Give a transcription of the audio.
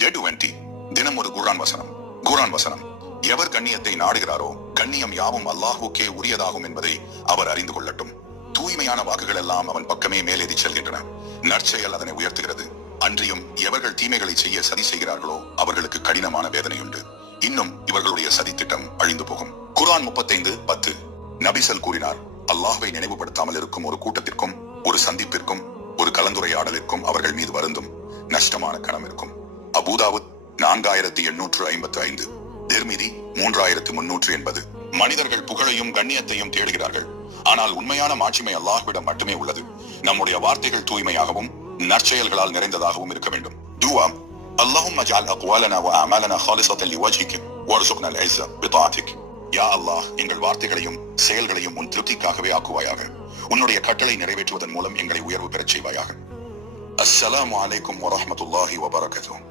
Day twenty தினம் ஒரு குர்ஆன் வசனம். குர்ஆன் வசனம் எவர் கண்ணியத்தை நாடுகிறாரோ கண்ணியம் யாவும் அல்லாஹுக்கே உரியதாகும் என்பதை அவர் அறிந்து கொள்ளட்டும். தூய்மையான வாக்குகள் எல்லாம் அவன் பக்கமே மேலேறி செல்கின்றன. நற்செயல் அதனை உயர்த்துகிறது. அன்றியும் எவர்கள் தீமைகளை செய்ய சதி செய்கிறார்களோ அவர்களுக்கு கடினமான வேதனை உண்டு இன்னும் இவர்களுடைய சதி திட்டம் அழிந்து போகும். குர்ஆன் முப்பத்தைந்து பத்து. நபிசல் கூறினார் அல்லாஹுவை நினைவுபடுத்தாமல் இருக்கும் ஒரு கூட்டத்திற்கும் ஒரு சந்திப்பிற்கும் ஒரு கலந்துரையாடலிற்கும் அவர்கள் மீது வருந்தும். நஷ்டமான கணம் இருக்கும். அபூதாவுத் நான்காயிரத்தி எண்ணூற்று ஐம்பத்து ஐந்து திர்மிதி மூன்றாயிரத்து முன்னூற்று எண்பது மனிதர்கள் புகழையும் கண்ணியத்தையும் தேடுகிறார்கள் ஆனால் உண்மையான மாட்சிமை அல்லாஹ்விடம் மட்டுமே உள்ளது நம்முடைய வார்த்தைகள் தூய்மையாகவும் நற்செயல்களால் நிறைந்ததாகவும் இருக்க வேண்டும் துவா اللهم اجعل اقوالنا واعمالنا خالصة لوجهك وارزقنا العزة بطاعتك யா அல்லாஹ் எங்கள் வார்த்தைகளையும் செயல்களையும் உன் திருப்திக்காகவே ஆக்குவாயாக உன்னுடைய கட்டளை நிறைவேற்றுவதன் மூலம் எங்களை உயர்வு பெறச் செய்வாயாக அஸ்ஸலாமு அலைக்கும் வரஹ்மத்துல்லாஹி வபரகாத்துஹு